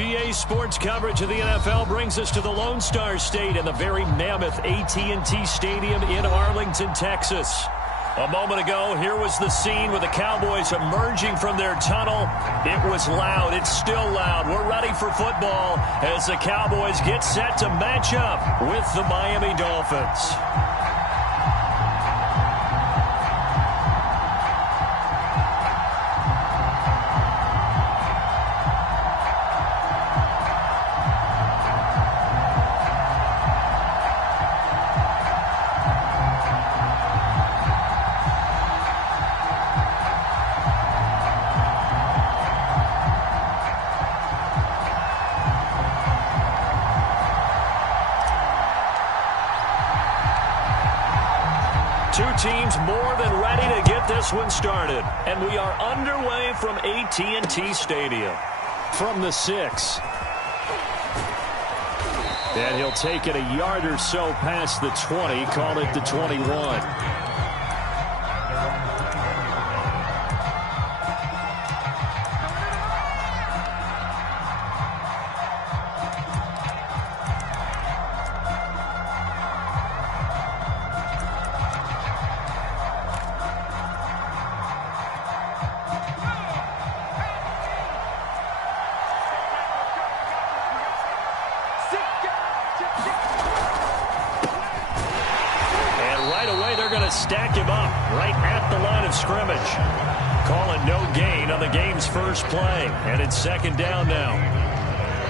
BA Sports coverage of the NFL brings us to the Lone Star State and the very mammoth AT&T Stadium in Arlington, Texas. A moment ago, here was the scene with the Cowboys emerging from their tunnel. It was loud. It's still loud. We're ready for football as the Cowboys get set to match up with the Miami Dolphins. Two teams more than ready to get this one started. And we are underway from AT&T Stadium. From the 6. And he'll take it a yard or so past the 20. Call it the 21. Stack him up right at the line of scrimmage. Calling no gain on the game's first play. And it's second down now.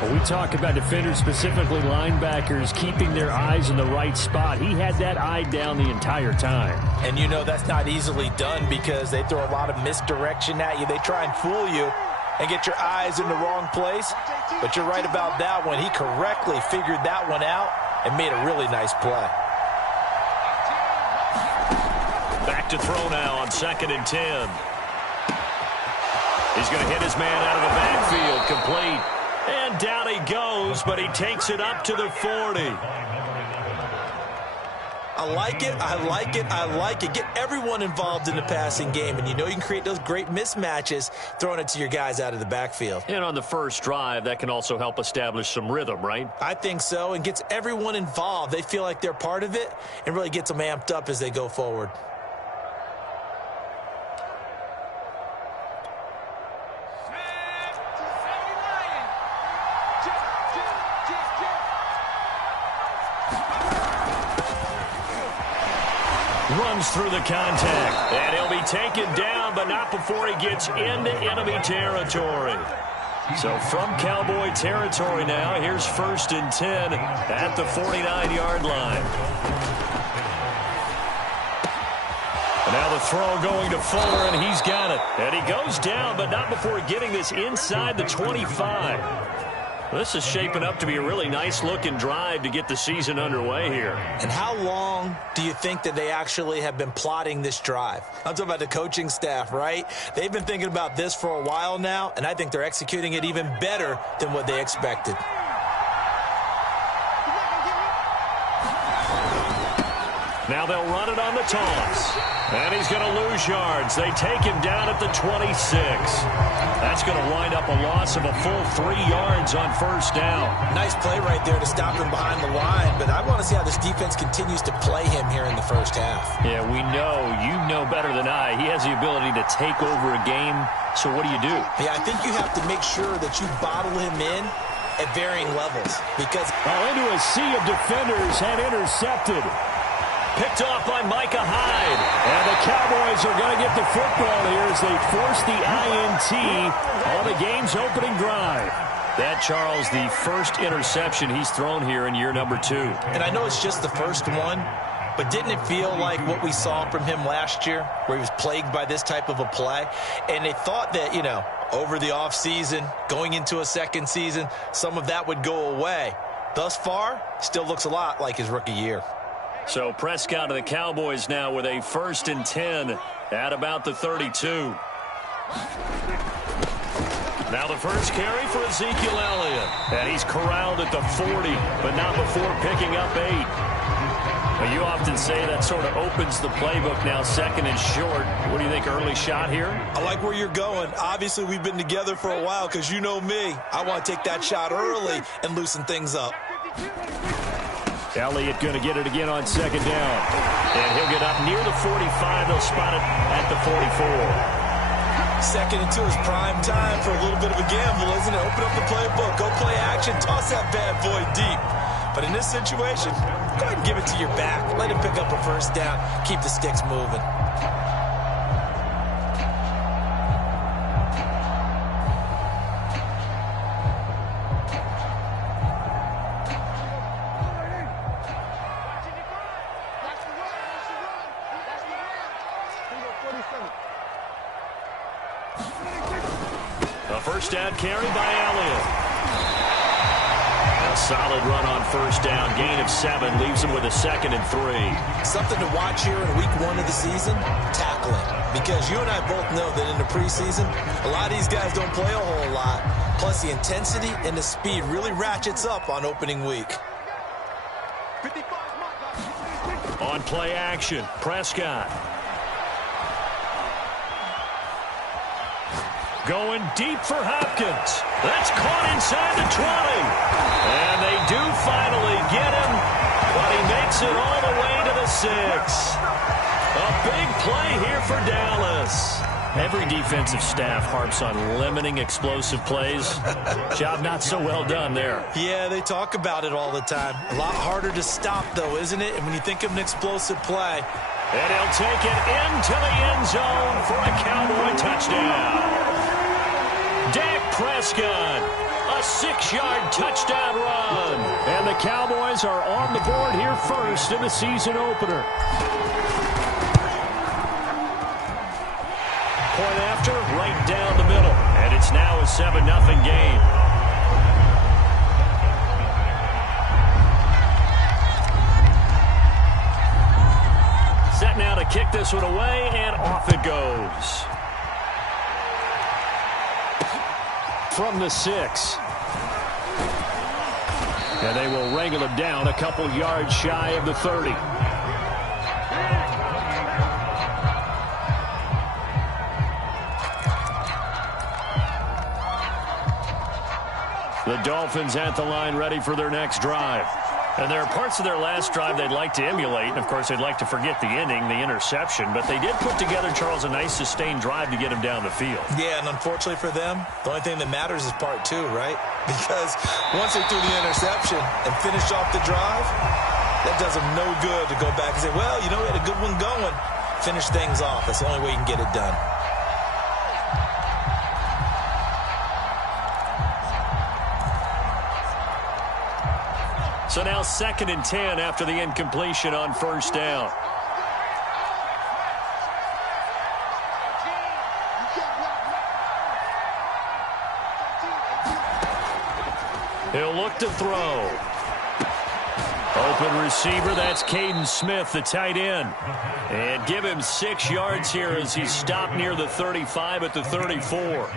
Well, we talk about defenders, specifically linebackers, keeping their eyes in the right spot. He had that eye down the entire time. And you know that's not easily done because they throw a lot of misdirection at you. They try and fool you and get your eyes in the wrong place. But you're right about that one. He correctly figured that one out and made a really nice play. Back to throw now on 2nd and 10. He's going to hit his man out of the backfield. Complete. And down he goes, but he takes it up to the 40. I like it. I like it. I like it. Get everyone involved in the passing game. And you know you can create those great mismatches throwing it to your guys out of the backfield. And on the first drive, that can also help establish some rhythm, right? I think so. And gets everyone involved. They feel like they're part of it and really gets them amped up as they go forward. Runs through the contact, and he'll be taken down, but not before he gets into enemy territory. So from Cowboy territory now, here's 1st and 10 at the 49-yard line. And now the throw going to Fuller, and he's got it. And he goes down, but not before getting this inside the 25. This is shaping up to be a really nice-looking drive to get the season underway here. And how long do you think that they actually have been plotting this drive? I'm talking about the coaching staff, right? They've been thinking about this for a while now, and I think they're executing it even better than what they expected. Now they'll run it on the toss. And he's going to lose yards. They take him down at the 26. That's going to wind up a loss of a full 3 yards on 1st down. Nice play right there to stop him behind the line, but I want to see how this defense continues to play him here in the first half. Yeah, we know. You know better than I. He has the ability to take over a game, so what do you do? Yeah, I think you have to make sure that you bottle him in at varying levels because... into a sea of defenders and intercepted. Picked off by Micah Hyde. And the Cowboys are going to get the football here as they force the INT on the game's opening drive. That, Charles, the first interception he's thrown here in year number 2. And I know it's just the first one, but didn't it feel like what we saw from him last year, where he was plagued by this type of a play? And they thought that, you know, over the offseason, going into a second season, some of that would go away. Thus far, still looks a lot like his rookie year. So Prescott of the Cowboys now with a 1st and 10 at about the 32. Now the first carry for Ezekiel Elliott. And he's corralled at the 40, but not before picking up 8. Well, you often say that sort of opens the playbook now, second and short. What do you think, early shot here? I like where you're going. Obviously, we've been together for a while because you know me. I want to take that shot early and loosen things up. Elliott going to get it again on second down. And he'll get up near the 45. They'll spot it at the 44. Second into his prime time for a little bit of a gamble, isn't it? Open up the playbook, go play action, toss that bad boy deep. But in this situation, go ahead and give it to your back. Let him pick up a first down. Keep the sticks moving. A first down carry by Elliott. A solid run on first down. Gain of 7 leaves him with a 2nd and 3. Something to watch here in week 1 of the season, tackling. Because you and I both know that in the preseason, a lot of these guys don't play a whole lot. Plus the intensity and the speed really ratchets up on opening week. On play action, Prescott. Going deep for Hopkins. That's caught inside the 20. And they do finally get him, but he makes it all the way to the 6. A big play here for Dallas. Every defensive staff harps on limiting explosive plays. Job not so well done there. Yeah, they talk about it all the time. A lot harder to stop, though, isn't it? And when you think of an explosive play. And he'll take it into the end zone for a Cowboy touchdown. Dak Prescott, a 6-yard touchdown run. And the Cowboys are on the board here first in the season opener. Point after, right down the middle. And it's now a 7-0 game. Set now to kick this one away, and off it goes. From the 6. And they will wrangle him down a couple yards shy of the 30. The Dolphins at the line ready for their next drive. And there are parts of their last drive they'd like to emulate. And, of course, they'd like to forget the ending, the interception. But they did put together, Charles, a nice sustained drive to get him down the field. Yeah, and unfortunately for them, the only thing that matters is part 2, right? Because once they threw the interception and finished off the drive, that does them no good to go back and say, well, you know, we had a good one going. Finish things off. That's the only way you can get it done. So now 2nd and 10 after the incompletion on first down. He'll look to throw. Open receiver, that's Caden Smith, the tight end. And give him 6 yards here as he's stopped near the 35 at the 34.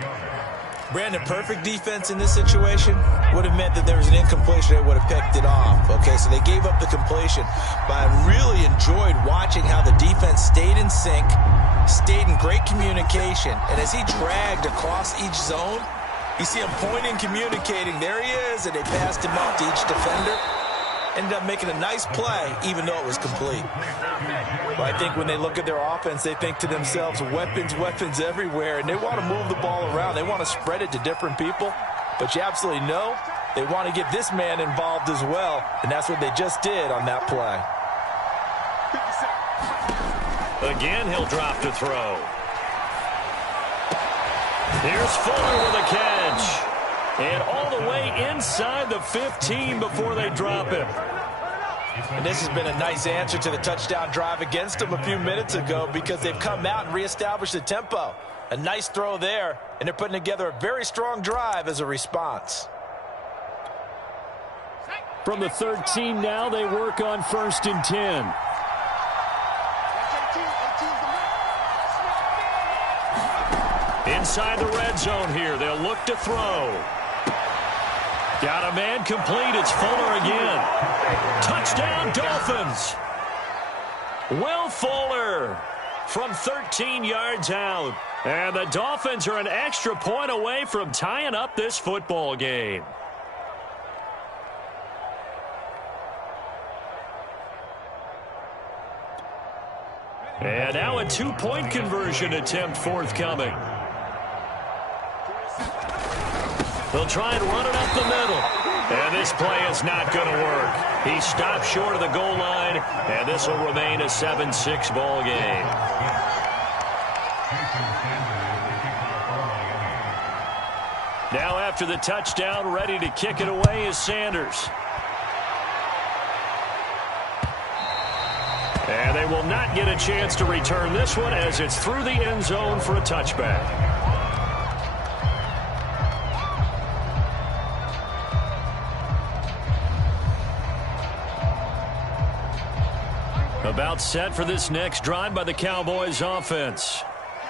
Brandon, perfect defense in this situation would have meant that there was an incompletion. They would have picked it off. Okay, so they gave up the completion. But I really enjoyed watching how the defense stayed in sync, stayed in great communication. And as he dragged across each zone, you see him pointing, communicating. There he is, and they passed him off to each defender. Ended up making a nice play, even though it was complete. But I think when they look at their offense, they think to themselves, weapons, weapons everywhere, and they want to move the ball around. They want to spread it to different people. But you absolutely know they want to get this man involved as well, and that's what they just did on that play. Again, he'll drop to throw. Here's Fuller with a catch. And all the way inside the 15 before they drop him. And this has been a nice answer to the touchdown drive against them a few minutes ago because they've come out and reestablished the tempo. A nice throw there, and they're putting together a very strong drive as a response. From the 13 now, they work on 1st and 10. Inside the red zone here, they'll look to throw. Got a man complete. It's Fuller again. Touchdown, Dolphins. Will Fuller from 13 yards out. And the Dolphins are an extra point away from tying up this football game. And now a two-point conversion attempt forthcoming. They'll try and run it up the middle. And this play is not going to work. He stopped short of the goal line, and this will remain a 7-6 ball game. Now after the touchdown, ready to kick it away is Sanders. And they will not get a chance to return this one as it's through the end zone for a touchback. About set for this next drive by the Cowboys offense.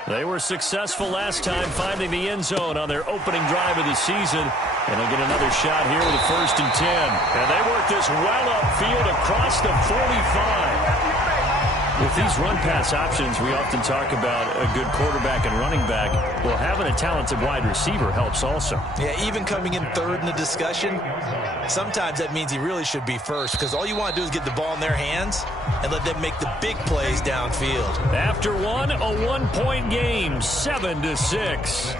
They were successful last time finding the end zone on their opening drive of the season. And they'll get another shot here with a 1st and 10. And they work this well upfield across the 45. With these run-pass options, we often talk about a good quarterback and running back. Well, having a talented wide receiver helps also. Yeah, even coming in third in the discussion, sometimes that means he really should be first because all you want to do is get the ball in their hands and let them make the big plays downfield. After one, a 1-point game, 7-6.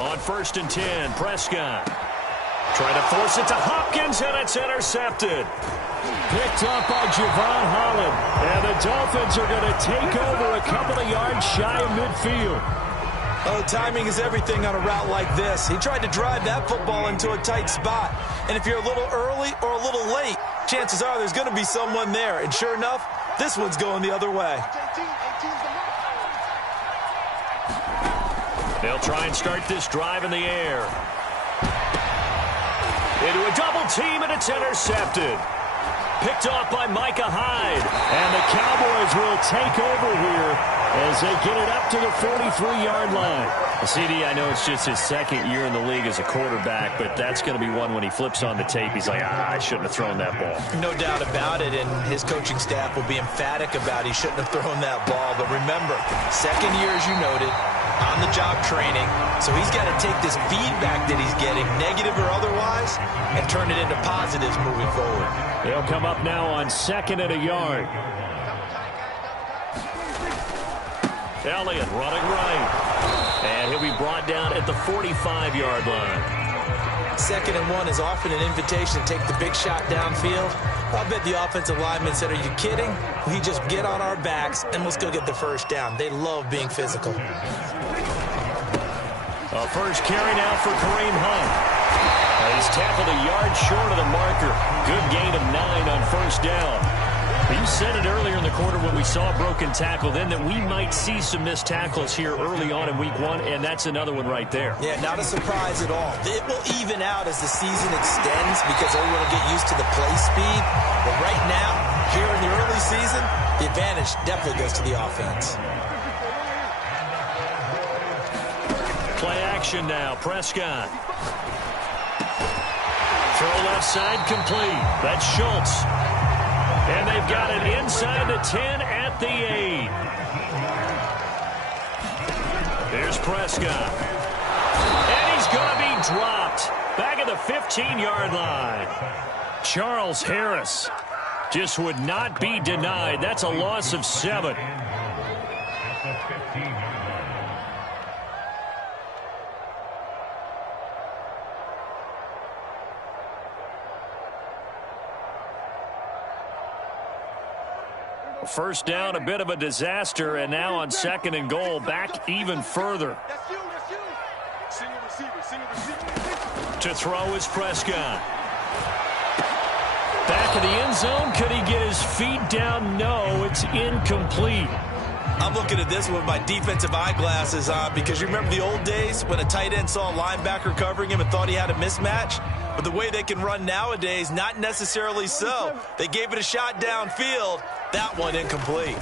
On 1st and 10, Prescott trying to force it to Hopkins, and it's intercepted. Picked up by Javon Holland, and the Dolphins are going to take over a couple of yards shy of midfield. Oh, timing is everything on a route like this. He tried to drive that football into a tight spot, and if you're a little early or a little late, chances are there's going to be someone there, and sure enough, this one's going the other way. They'll try and start this drive in the air. Into a double team, and it's intercepted. Picked off by Micah Hyde. And the Cowboys will take over here as they get it up to the 43-yard line. CD, I know it's just his second year in the league as a quarterback, but that's going to be one when he flips on the tape. He's like, I shouldn't have thrown that ball. No doubt about it, and his coaching staff will be emphatic about he shouldn't have thrown that ball. But remember, second year, as you noted, on-the-job training, so he's got to take this feedback that he's getting, negative or otherwise, and turn it into positives moving forward. They'll come up now on 2nd and a yard. Elliott running right. And he'll be brought down at the 45-yard line. 2nd and 1 is often an invitation to take the big shot downfield. I bet the offensive lineman said, are you kidding? We just get on our backs and we'll still get the first down. They love being physical. A first carry now for Kareem Hunt. He's tackled a yard short of the marker. Good gain of 9 on 1st down. You said it earlier in the quarter when we saw a broken tackle then that we might see some missed tackles here early on in week 1, and that's another one right there. Yeah, not a surprise at all. It will even out as the season extends because everyone will get used to the play speed. But right now, here in the early season, the advantage definitely goes to the offense. Play action now, Prescott. Throw left side complete. That's Schultz. And they've got it inside the 10 at the 8. There's Prescott. And he's going to be dropped back at the 15-yard line. Charles Harris just would not be denied. That's a loss of 7. First down, a bit of a disaster, and now on 2nd and goal, back even further. To throw is Prescott. Back of the end zone. Could he get his feet down? No, it's incomplete. I'm looking at this with my defensive eyeglasses on because you remember the old days when a tight end saw a linebacker covering him and thought he had a mismatch? But the way they can run nowadays, not necessarily so. They gave it a shot downfield. That one incomplete.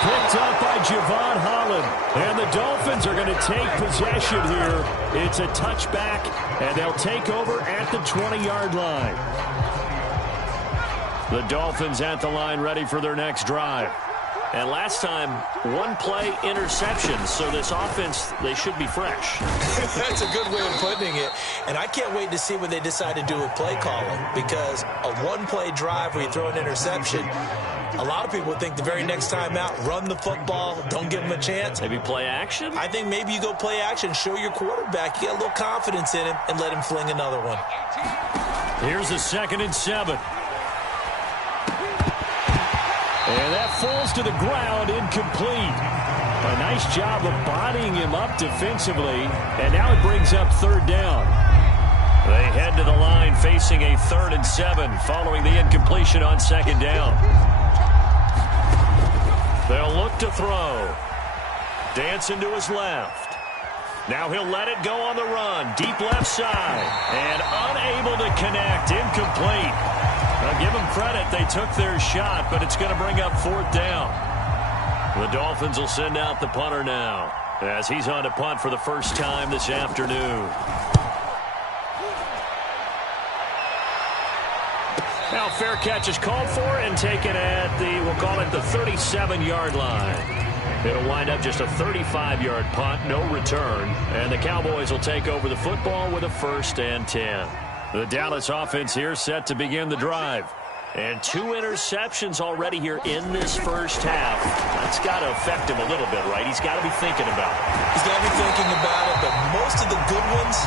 Picked up by Javon Holland. And the Dolphins are going to take possession here. It's a touchback, and they'll take over at the 20-yard line. The Dolphins at the line ready for their next drive. And last time, one-play interception. So this offense, they should be fresh. That's a good way of putting it. And I can't wait to see what they decide to do with play calling. Because a one-play drive where you throw an interception, a lot of people think the very next time out, run the football, don't give them a chance. Maybe play action? I think maybe you go play action, show your quarterback, you get a little confidence in him, and let him fling another one. Here's a 2nd and 7. And that falls to the ground, incomplete. A nice job of bodying him up defensively, and now it brings up 3rd down. They head to the line facing a 3rd and 7 following the incompletion on 2nd down. They'll look to throw. Dancing to his left. Now he'll let it go on the run. Deep left side. And unable to connect. Incomplete. Now give them credit. They took their shot, but it's going to bring up 4th down. The Dolphins will send out the punter now as he's on to punt for the first time this afternoon. Now fair catch is called for and taken at the, we'll call it the 37-yard line. It'll wind up just a 35-yard punt, no return. And the Cowboys will take over the football with a 1st and 10. The Dallas offense here set to begin the drive. And 2 interceptions already here in this first half. That's got to affect him a little bit, right? He's got to be thinking about it. He's got to be thinking about it, but most of the good ones,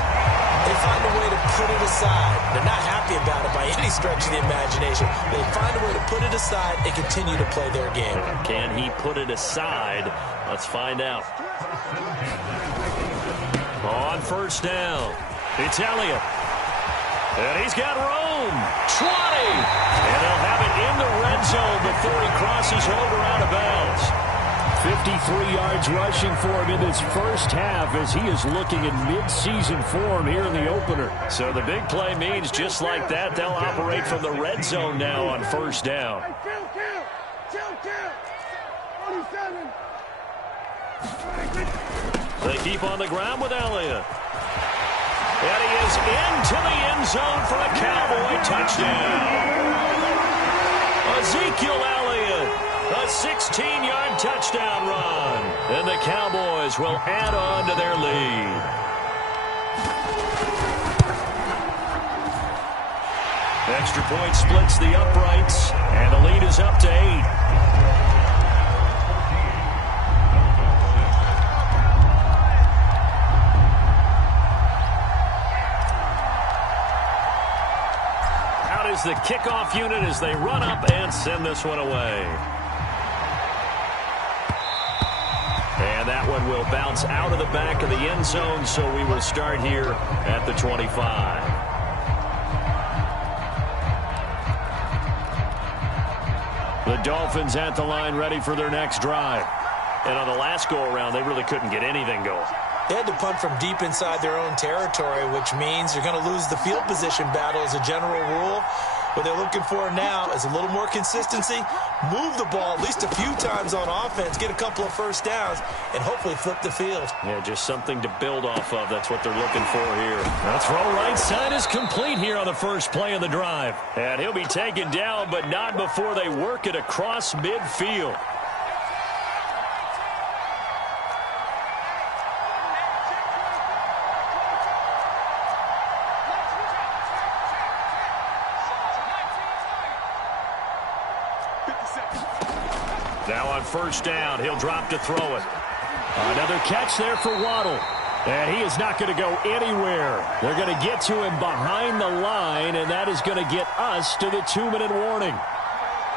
they find a way to put it aside. They're not happy about it by any stretch of the imagination. They find a way to put it aside and continue to play their game. Can he put it aside? Let's find out. On 1st down, it's Elliott. And he's got room. 20. And they'll have it in the red zone before he crosses over out of bounds. 53 yards rushing for him in this first half as he is looking in mid-season form here in the opener. So the big play means just like that, they'll operate from the red zone now on 1st down. They keep on the ground with Elliott. And he is into the end zone for a Cowboy touchdown. Ezekiel Elliott, a 16-yard touchdown run. And the Cowboys will add on to their lead. Extra point splits the uprights, and the lead is up to 8. Is the kickoff unit as they run up and send this one away. And that one will bounce out of the back of the end zone, so we will start here at the 25. The Dolphins at the line ready for their next drive. And on the last go-around, they really couldn't get anything going. They had to punt from deep inside their own territory, which means you're going to lose the field position battle as a general rule. What they're looking for now is a little more consistency, move the ball at least a few times on offense, get a couple of first downs, and hopefully flip the field. Yeah, just something to build off of. That's what they're looking for here. The throw right side is complete here on the first play of the drive. And he'll be taken down, but not before they work it across midfield. Now on 1st down, he'll drop to throw it. Another catch there for Waddle. And he is not going to go anywhere. They're going to get to him behind the line, and that is going to get us to the 2-minute warning.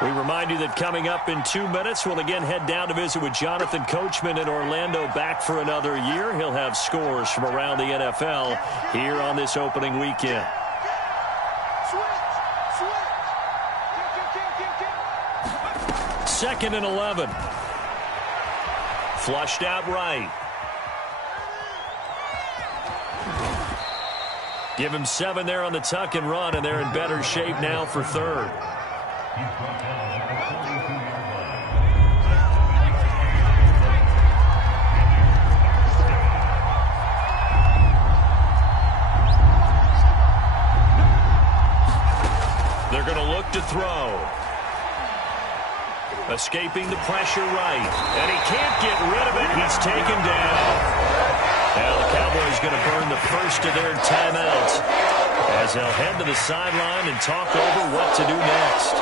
We remind you that coming up in 2 minutes, we'll again head down to visit with Jonathan Coachman in Orlando, back for another year. He'll have scores from around the NFL here on this opening weekend. Second and 11. Flushed out right. Give him 7 there on the tuck and run, and they're in better shape now for 3rd. throw. Escaping the pressure right. And he can't get rid of it. He's taken down. Now the Cowboys going to burn the first of their timeouts as they'll head to the sideline and talk over what to do next.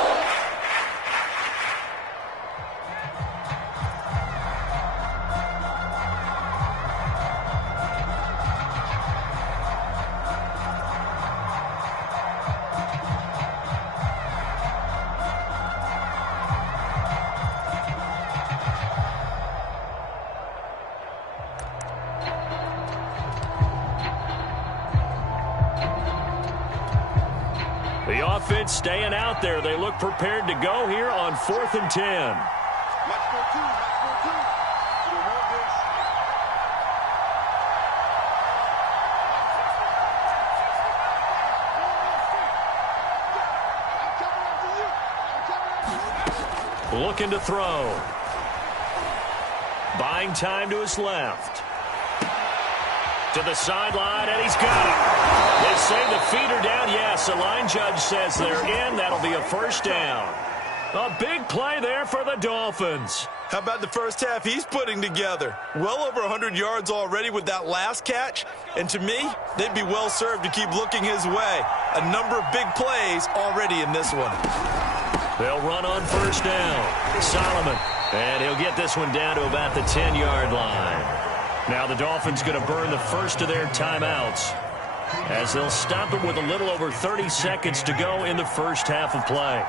The offense staying out there. They look prepared to go here on 4th and 10. Looking to throw. Buying time to his left. To the sideline, and he's got it. They say the feet are down. Yes, the line judge says they're in. That'll be a first down. A big play there for the Dolphins. How about the first half he's putting together? Well over 100 yards already with that last catch. And to me, they'd be well served to keep looking his way. A number of big plays already in this one. They'll run on first down. Solomon. And he'll get this one down to about the 10-yard line. Now the Dolphins going to burn the first of their timeouts as they'll stop it with a little over 30 seconds to go in the first half of play.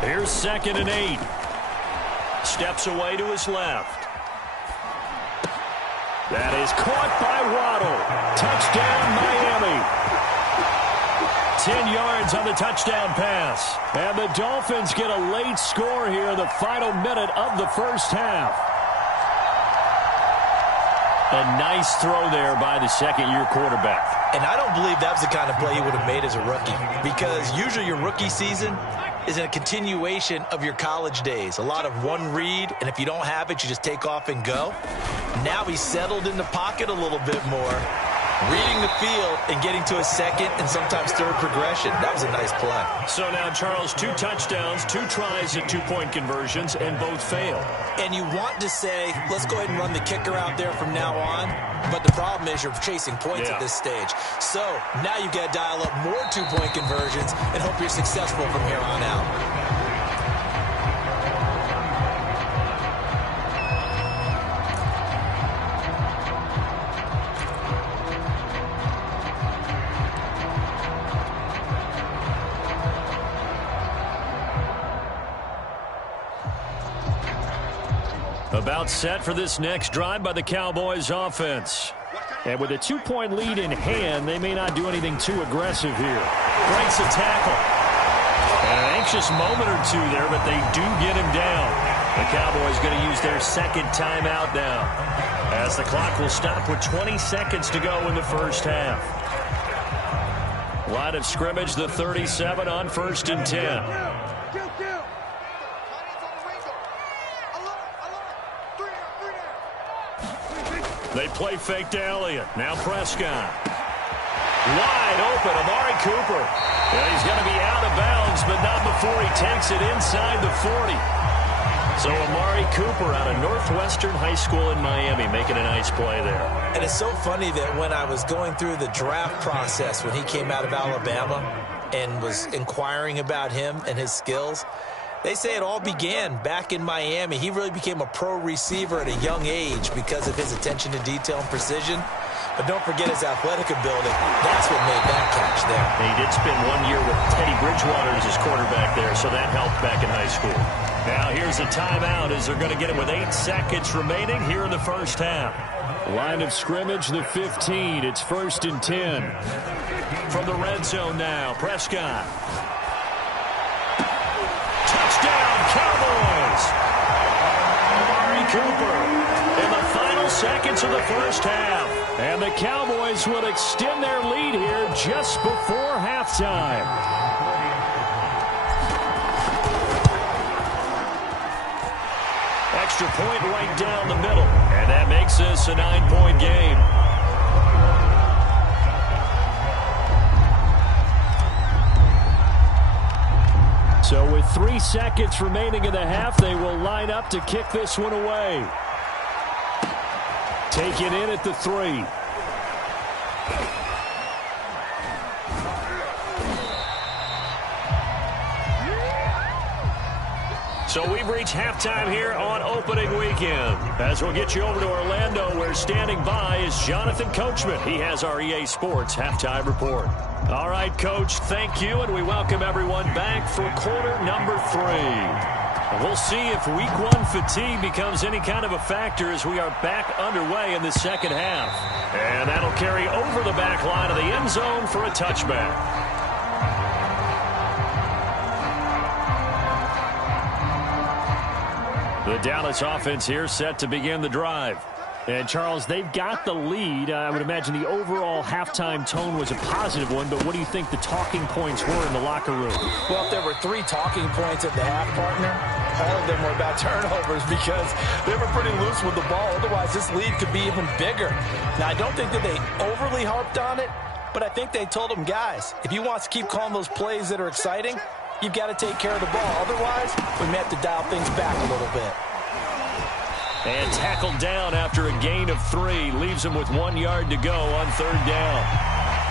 Here's 2nd and 8. Steps away to his left. That is caught by Waddle. Touchdown, Miami. 10 yards on the touchdown pass. And the Dolphins get a late score here in the final minute of the first half. A nice throw there by the second-year quarterback. And I don't believe that was the kind of play he would have made as a rookie, because usually your rookie season is a continuation of your college days. A lot of one read, and if you don't have it, you just take off and go. Now he's settled in the pocket a little bit more, reading the field and getting to a second and sometimes third progression. That was a nice play. So now, Charles, 2 touchdowns, 2 tries at 2-point conversions, and both failed. And you want to say, let's go ahead and run the kicker out there from now on. But the problem is you're chasing points at this stage. So now you've got to dial up more 2-point conversions and hope you're successful from here on out. About set for this next drive by the Cowboys offense. And with a 2-point lead in hand, they may not do anything too aggressive here. Breaks a tackle. And an anxious moment or two there, but they do get him down. The Cowboys going to use their second timeout now, as the clock will stop with 20 seconds to go in the first half. Line of scrimmage, the 37 on 1st and 10. They play fake to Elliott. Now Prescott. Wide open, Amari Cooper. Yeah, he's going to be out of bounds, but not before he takes it inside the 40. So Amari Cooper out of Northwestern High School in Miami making a nice play there. And it's so funny that when I was going through the draft process when he came out of Alabama and was inquiring about him and his skills, they say it all began back in Miami. He really became a pro receiver at a young age because of his attention to detail and precision. But don't forget his athletic ability. That's what made that catch there. He did spend 1 year with Teddy Bridgewater as his quarterback there, so that helped back in high school. Now here's a timeout as they're going to get it with 8 seconds remaining here in the first half. Line of scrimmage, the 15. It's 1st and 10. From the red zone now, Prescott. Touchdown, Cowboys! Amari Cooper in the final seconds of the first half. And the Cowboys will extend their lead here just before halftime. Extra point right down the middle. And that makes this a 9-point game. So with 3 seconds remaining in the half, they will line up to kick this one away. Take it in at the 3. So we've reached halftime here on opening weekend. As we'll get you over to Orlando, where standing by is Jonathan Coachman. He has our EA Sports halftime report. All right, Coach, thank you, and we welcome everyone back for quarter number 3. We'll see if week 1 fatigue becomes any kind of a factor as we are back underway in the second half. And that'll carry over the back line of the end zone for a touchback. The Dallas offense here set to begin the drive. And, Charles, they've got the lead. I would imagine the overall halftime tone was a positive one, but what do you think the talking points were in the locker room? Well, if there were 3 talking points at the half, partner, all of them were about turnovers because they were pretty loose with the ball. Otherwise, this lead could be even bigger. Now, I don't think that they overly harped on it, but I think they told them, guys, if you want to keep calling those plays that are exciting, you've got to take care of the ball. Otherwise, we may have to dial things back a little bit. And tackled down after a gain of 3. Leaves him with 1 yard to go on 3rd down.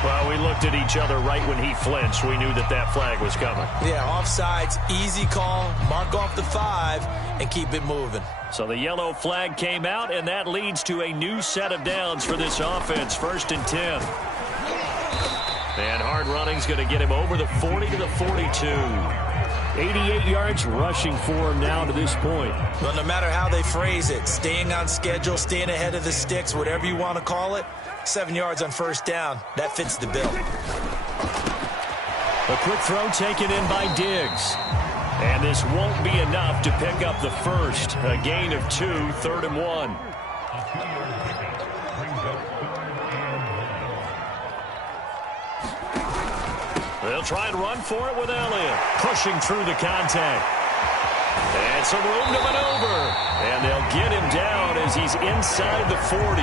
Well, we looked at each other right when he flinched. We knew that that flag was coming. Yeah, offsides, easy call, mark off the 5, and keep it moving. So the yellow flag came out, and that leads to a new set of downs for this offense. 1st and 10. And hard running's going to get him over the 40 to the 42. 88 yards rushing for him now to this point. Well, no matter how they phrase it, staying on schedule, staying ahead of the sticks, whatever you want to call it, 7 yards on 1st down, that fits the bill. A quick throw taken in by Diggs. And this won't be enough to pick up the first. A gain of 2, 3rd and 1. They'll try and run for it with Elliott. Pushing through the contact. And some room to maneuver. And they'll get him down as he's inside the 40.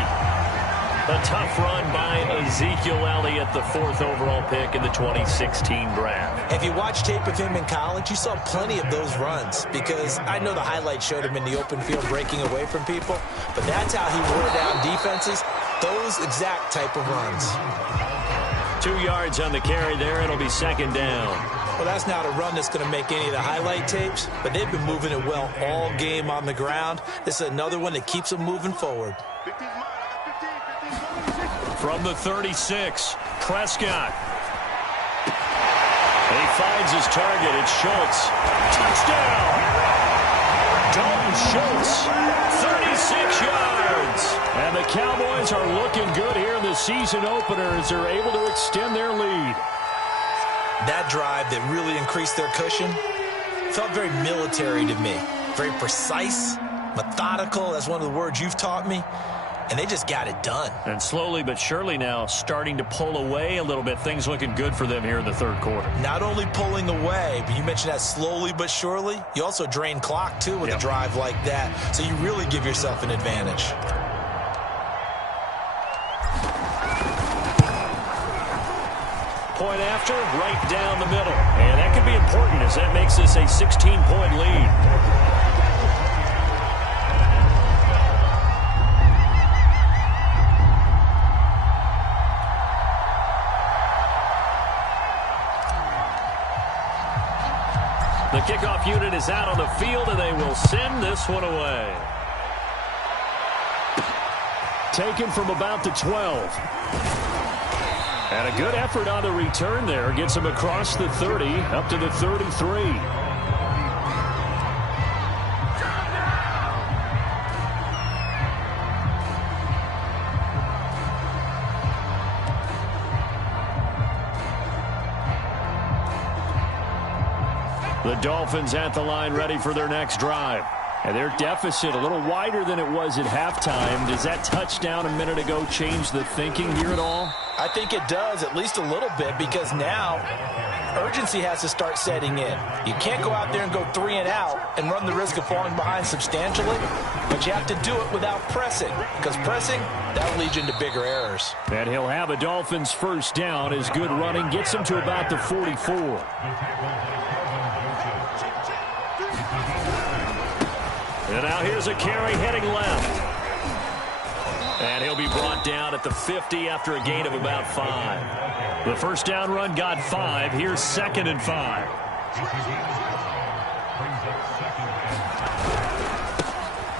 A tough run by Ezekiel Elliott, the 4th overall pick in the 2016 draft. If you watched tape of him in college, you saw plenty of those runs because I know the highlight showed him in the open field breaking away from people, but that's how he wore down defenses, those exact type of runs. 2 yards on the carry there. It'll be 2nd down. Well, that's not a run that's going to make any of the highlight tapes, but they've been moving it well all game on the ground. This is another one that keeps them moving forward. From the 36, Prescott. He finds his target. It's Schultz. Touchdown! Dalton Schultz, 36 yards. And the Cowboys are looking good here in the season opener as they're able to extend their lead. That drive that really increased their cushion felt very military to me. Very precise, methodical. That's one of the words you've taught me. And they just got it done. And slowly but surely now starting to pull away a little bit. Things looking good for them here in the 3rd quarter. Not only pulling away, but you mentioned that slowly but surely. You also drain clock, too, with a drive like that. So you really give yourself an advantage. Point after, right down the middle. And that could be important as that makes this a 16-point lead. The kickoff unit is out on the field, and they will send this one away. Taken from about the 12. And a good effort on the return there. Gets him across the 30, up to the 33. The Dolphins at the line ready for their next drive. And their deficit a little wider than it was at halftime. Does that touchdown a minute ago change the thinking here at all? I think it does, at least a little bit, because now urgency has to start setting in. You can't go out there and go 3 and out and run the risk of falling behind substantially, but you have to do it without pressing, because pressing, that will lead you into bigger errors. And he'll have a Dolphins first down as good running gets him to about the 44. And now here's a carry heading left. And he'll be brought down at the 50 after a gain of about 5. The first down run got 5. Here's 2nd and 5.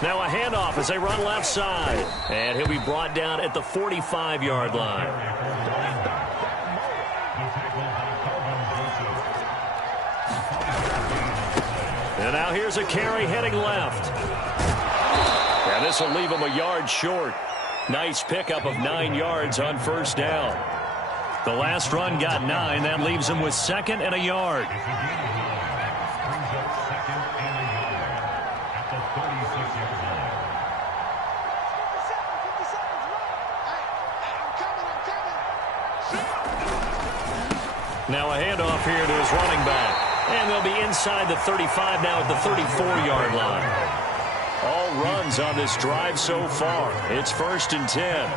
Now a handoff as they run left side. And he'll be brought down at the 45-yard line. And now here's a carry heading left. And this will leave him a yard short. Nice pickup of 9 yards on first down. The last run got 9. That leaves him with 2nd and a yard. Now a handoff here to his running back. And they'll be inside the 35 now at the 34-yard line. All runs on this drive so far. It's 1st and 10.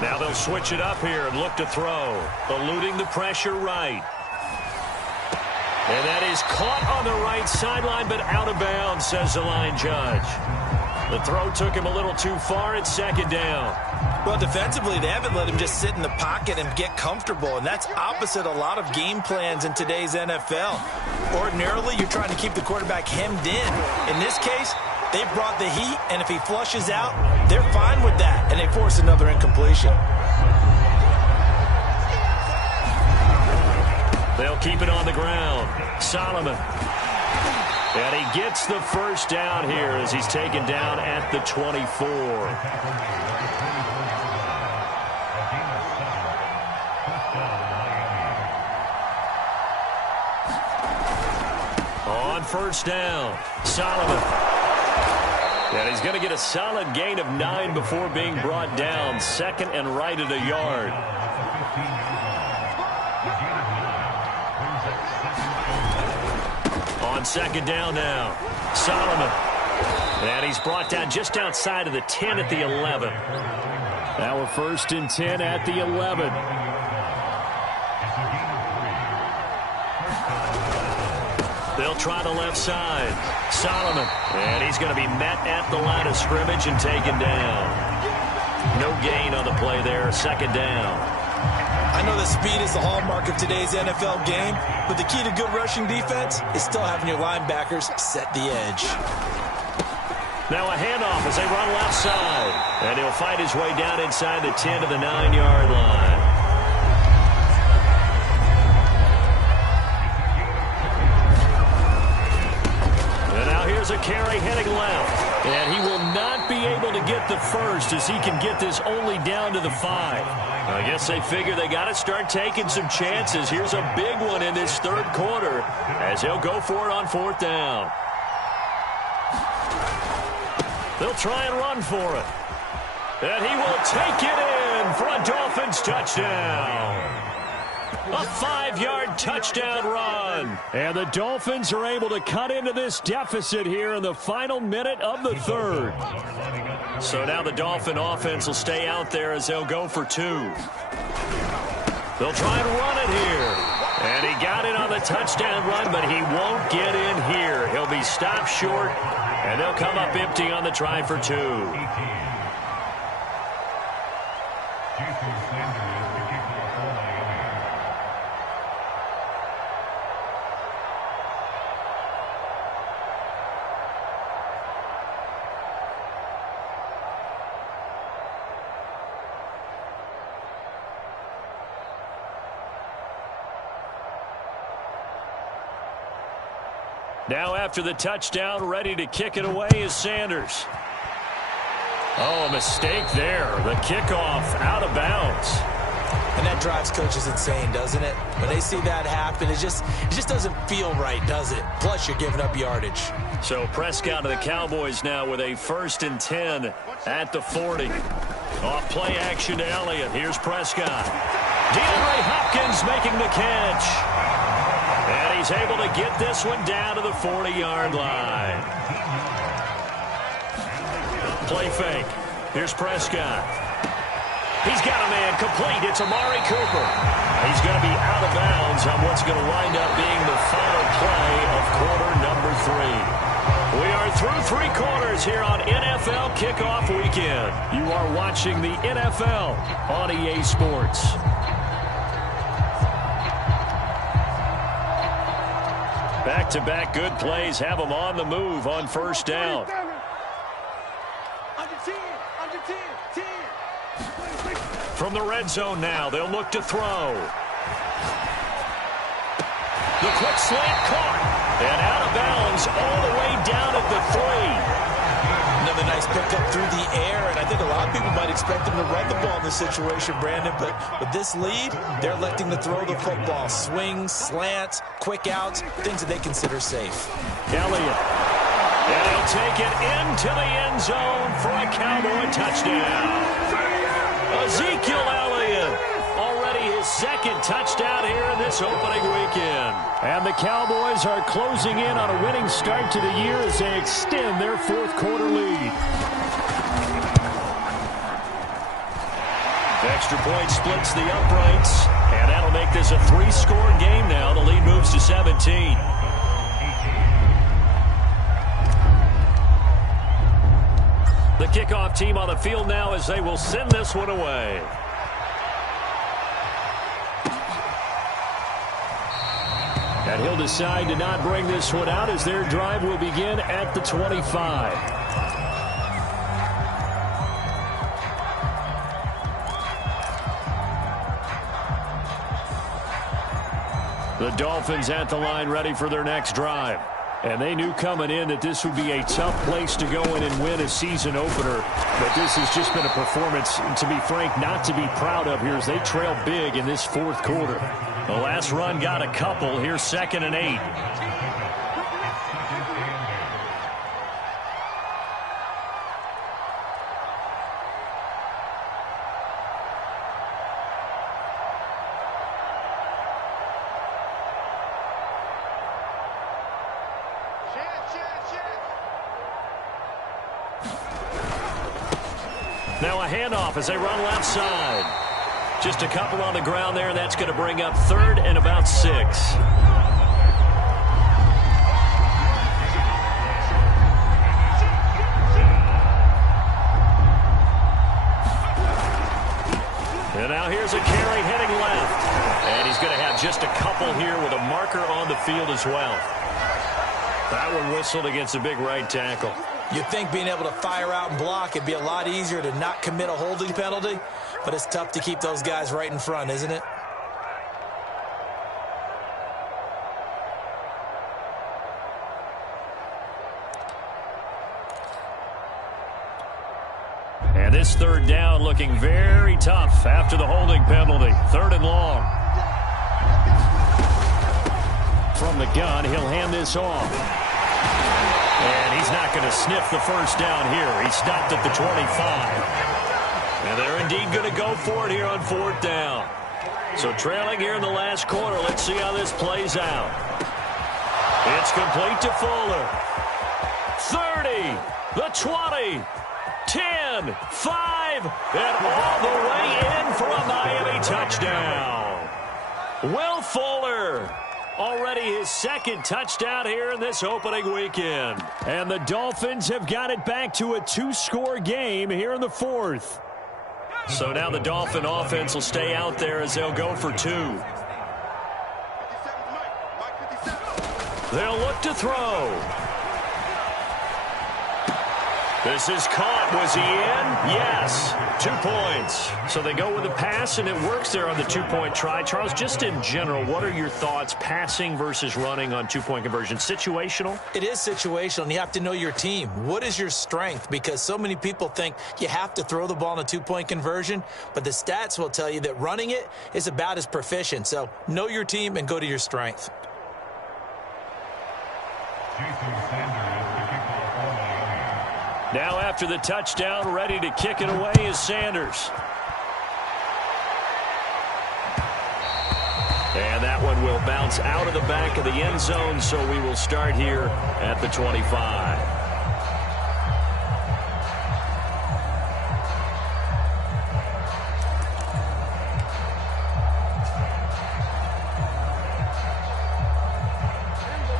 Now they'll switch it up here and look to throw. Eluding the pressure right. And that is caught on the right sideline, but out of bounds, says the line judge. The throw took him a little too far. It's 2nd down. Well, defensively, they haven't let him just sit in the pocket and get comfortable, and that's opposite a lot of game plans in today's NFL. Ordinarily, you're trying to keep the quarterback hemmed in. In this case, they brought the heat, and if he flushes out, they're fine with that, and they force another incompletion. They'll keep it on the ground. Solomon. And he gets the first down here as he's taken down at the 24. On first down, Solomon. And he's going to get a solid gain of 9 before being brought down. 2nd and right at a yard. On 2nd down now, Solomon. And he's brought down just outside of the 10 at the 11. Now a 1st and 10 at the 11. They'll try the left side. Solomon. And he's going to be met at the line of scrimmage and taken down. No gain on the play there. 2nd down. I know that speed is the hallmark of today's NFL game, but the key to good rushing defense is still having your linebackers set the edge. Now a handoff as they run left side. And he'll fight his way down inside the 10 to the 9-yard line. And now here's a carry heading left. And he will not be able to get the first as he can get this only down to the 5. I guess they figure they got to start taking some chances. Here's a big one in this 3rd quarter as they'll go for it on 4th down. They'll try and run for it. And he will take it in for a Dolphins touchdown. A 5-yard touchdown run. And the Dolphins are able to cut into this deficit here in the final minute of the 3rd. So now the Dolphin offense will stay out there as they'll go for 2. They'll try and run it here. And he got it on the touchdown run, but he won't get in here. He'll be stopped short, and they'll come up empty on the try for 2. Now after the touchdown, ready to kick it away is Sanders. Oh, a mistake there. The kickoff out of bounds. And that drives coaches insane, doesn't it? When they see that happen, it just doesn't feel right, does it? Plus, you're giving up yardage. So Prescott to the Cowboys now with a 1st and 10 at the 40. Off play action to Elliott. Here's Prescott. DeAndre Hopkins making the catch. And he's able to get this one down to the 40-yard line. Play fake. Here's Prescott. He's got a man complete. It's Amari Cooper. He's going to be out of bounds on what's going to wind up being the final play of quarter number 3. We are through 3 quarters here on NFL Kickoff Weekend. You are watching the NFL on EA Sports. Back-to-back good plays have them on the move on 1st down. From the red zone now, they'll look to throw. The quick slant caught. And out of bounds all the way down at the 3. Another nice pickup through the air, and I think a lot of people might expect him to run the ball in this situation, Brandon, but with this lead, they're electing to throw the football. Swings, slants, quick outs, things that they consider safe. Elliott. And he'll take it into the end zone for a Cowboy touchdown. Ezekiel Elliott, already his 2nd touchdown here in this opening weekend. And the Cowboys are closing in on a winning start to the year as they extend their 4th quarter lead. Extra point splits the uprights, and that'll make this a 3-score game now. The lead moves to 17. The kickoff team on the field now as they will send this one away. And he'll decide to not bring this one out as their drive will begin at the 25. The Dolphins at the line ready for their next drive. And they knew coming in that this would be a tough place to go in and win a season opener. But this has just been a performance, to be frank, not to be proud of here as they trail big in this 4th quarter. The last run got a couple. Here's 2nd and 8. Now a handoff as they run left side. Just a couple on the ground there, and that's going to bring up 3rd and about 6. And now here's a carry heading left. And he's going to have just a couple here with a marker on the field as well. That one whistled against a big right tackle. You'd think being able to fire out and block, it'd be a lot easier to not commit a holding penalty, but it's tough to keep those guys right in front, isn't it? And this 3rd down looking very tough after the holding penalty. 3rd and long. From the gun, he'll hand this off. And he's not going to sniff the 1st down here. He stopped at the 25. And they're indeed going to go for it here on 4th down. So trailing here in the last quarter. Let's see how this plays out. It's complete to Fuller. 30, the 20, 10, 5, and all the way in for a Miami touchdown. Will Fuller. Already his 2nd touchdown here in this opening weekend. And the Dolphins have got it back to a 2-score game here in the 4th. So now the Dolphin offense will stay out there as they'll go for 2. They'll look to throw. This is caught. Was he in? Yes. 2 points. So they go with the pass, and it works there on the two-point try. Charles, just in general, what are your thoughts passing versus running on two-point conversion? Situational? It is situational, and you have to know your team. What is your strength? Because so many people think you have to throw the ball in a two-point conversion, but the stats will tell you that running it is about as proficient. So know your team and go to your strength. Now after the touchdown, ready to kick it away is Sanders. And that one will bounce out of the back of the end zone, so we will start here at the 25.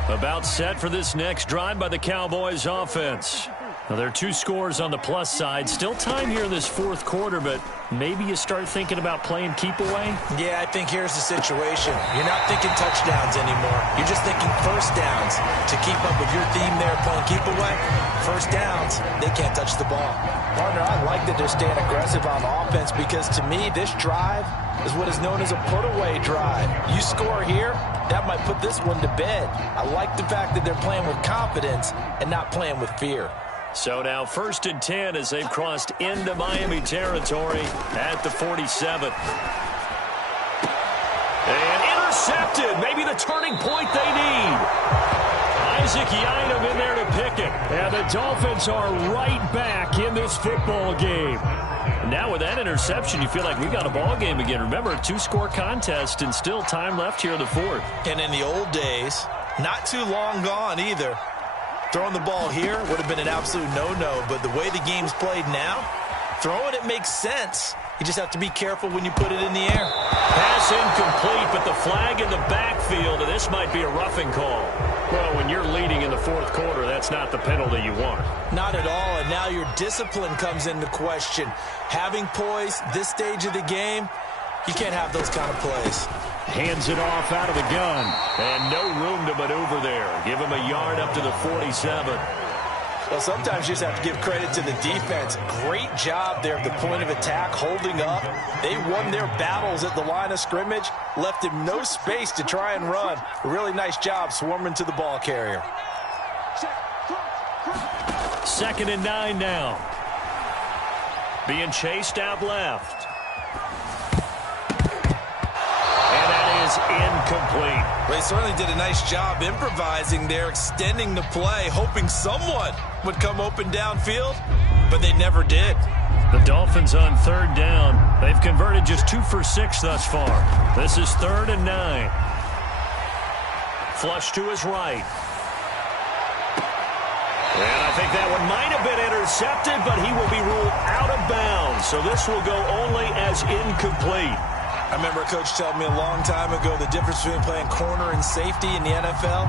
About set for this next drive by the Cowboys offense. Now, there are 2 scores on the plus side. Still time here in this fourth quarter, but maybe you start thinking about playing keep away? Yeah, I think here's the situation. You're not thinking touchdowns anymore. You're just thinking first downs. To keep up with your theme there playing keep away, first downs, they can't touch the ball. Partner, I like that they're staying aggressive on offense because to me, this drive is what is known as a put-away drive. You score here, that might put this one to bed. I like the fact that they're playing with confidence and not playing with fear. So now 1st and 10 as they've crossed into Miami territory at the 47. And intercepted. Maybe the turning point they need. Isaac Yianum in there to pick it. And the Dolphins are right back in this football game. Now with that interception, you feel like we got a ball game again. Remember, a 2-score contest and still time left here in the fourth. And in the old days, not too long gone either, throwing the ball here would have been an absolute no-no, but the way the game's played now, throwing it makes sense. You just have to be careful when you put it in the air. Pass incomplete, but the flag in the backfield, and this might be a roughing call. Well, when you're leading in the fourth quarter, that's not the penalty you want. Not at all, and now your discipline comes into question. Having poise this stage of the game, you can't have those kind of plays. Hands it off out of the gun. And no room to maneuver there. Give him a yard up to the 47. Well, sometimes you just have to give credit to the defense. Great job there at the point of attack, holding up. They won their battles at the line of scrimmage, left him no space to try and run. A really nice job swarming to the ball carrier. 2nd and 9 now. Being chased out left. Incomplete. They certainly did a nice job improvising there, extending the play, hoping someone would come open downfield, but they never did. The Dolphins on 3rd down. They've converted just 2 for 6 thus far. This is 3rd and 9. Flush to his right. And I think that one might have been intercepted, but he will be ruled out of bounds. So this will go only as incomplete. I remember a coach telling me a long time ago the difference between playing corner and safety in the NFL.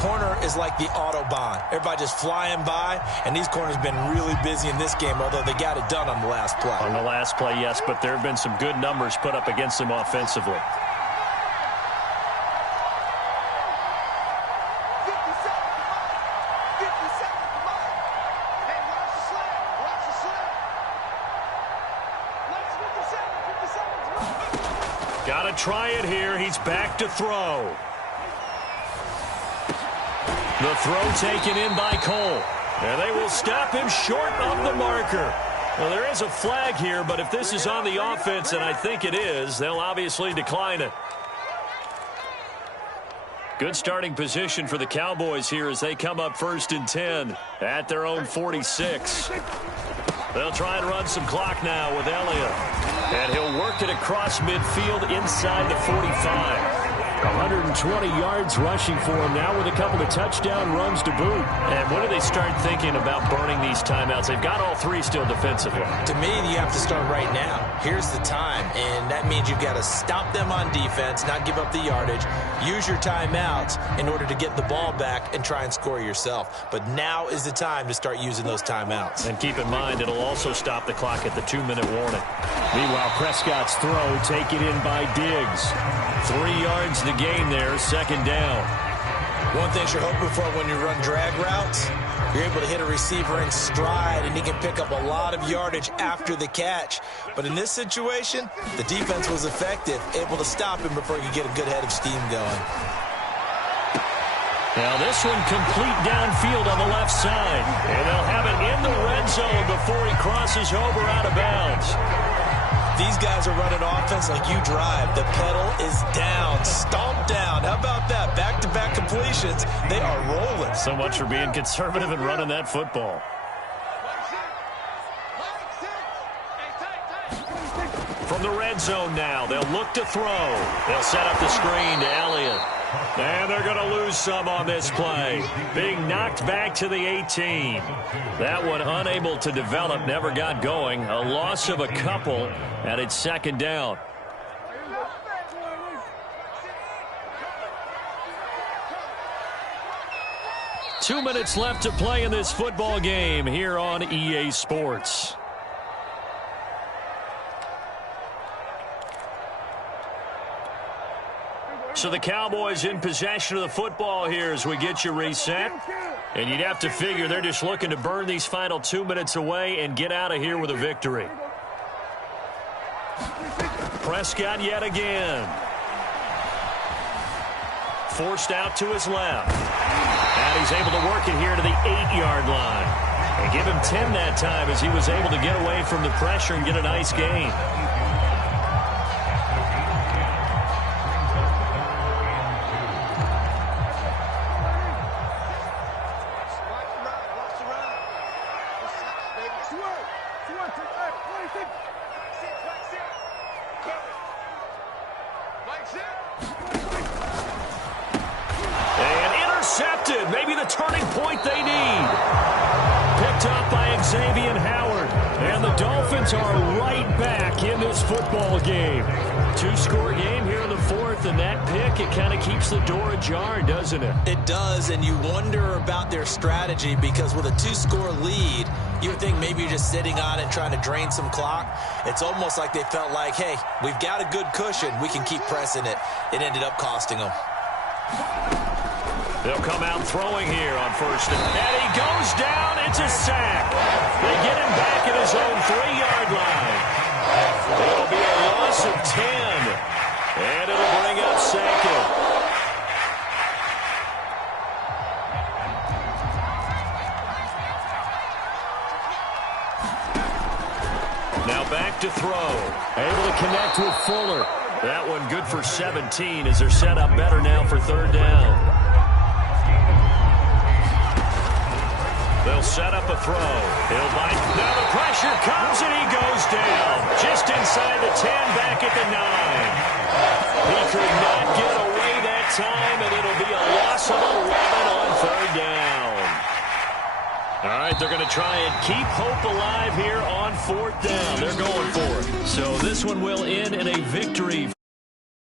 Corner is like the Autobahn. Everybody just flying by, and these corners have been really busy in this game, although they got it done on the last play. On the last play, yes, but there have been some good numbers put up against them offensively. Got to try it here. He's back to throw. The throw taken in by Cole. And they will stop him short of the marker. Well, there is a flag here, but if this is on the offense, and I think it is, they'll obviously decline it. Good starting position for the Cowboys here as they come up 1st and 10 at their own 46. They'll try and run some clock now with Elliott. And he'll work it across midfield inside the 45. 120 yards rushing for him now with a couple of touchdown runs to boot. And when do they start thinking about burning these timeouts? They've got all 3 still defensively. To me, you have to start right now. Here's the time, and that means you've got to stop them on defense, not give up the yardage, use your timeouts in order to get the ball back and try and score yourself. But now is the time to start using those timeouts. And keep in mind, it'll also stop the clock at the 2-minute warning. Meanwhile, Prescott's throw taken in by Diggs. 3 yards the gain there, 2nd down. One thing you're hoping for when you run drag routes, You're able to hit a receiver in stride, and he can pick up a lot of yardage after the catch. But in this situation, the defense was effective, able to stop him before he could get a good head of steam going. Now this one complete downfield on the left side. And they'll have it in the red zone before he crosses over out of bounds. These guys are running offense like you drive. The pedal is down, stomped down. How about that? Back-to-back completions. They are rolling. So much for being conservative and running that football. From the red zone now, they'll look to throw. They'll set up the screen to Elliott. And they're going to lose some on this play. Being knocked back to the 18. That one unable to develop, never got going. A loss of a couple, and it's second down. Two minutes left to play in this football game here on EA Sports. So the Cowboys in possession of the football here as we get you reset. And you'd have to figure they're just looking to burn these final 2 minutes away and get out of here with a victory. Prescott yet again. Forced out to his left. And he's able to work it here to the 8-yard line. And give him 10 that time as he was able to get away from the pressure and get a nice gain. Maybe the turning point they need. Picked up by Xavier Howard. And the Dolphins are right back in this football game. Two-score game here in the fourth, and that pick, it kind of keeps the door ajar, doesn't it? It does, and you wonder about their strategy because with a two-score lead, you would think maybe you're just sitting on it trying to drain some clock. It's almost like they felt like, hey, we've got a good cushion. We can keep pressing it. It ended up costing them. They'll come out throwing here on first. And he goes down. It's a sack. They get him back at his own 3-yard line. It'll be a loss of 10. And it'll bring up second. Now back to throw. Able to connect with Fuller. That one good for 17 as they're set up better now for third down. They'll set up a throw. He'll bite. Now the pressure comes and he goes down. Just inside the 10, back at the 9. He could not get away that time, and it'll be a loss of 11 on third down. All right, they're going to try and keep hope alive here on fourth down. They're going for it. So this one will end in a victory.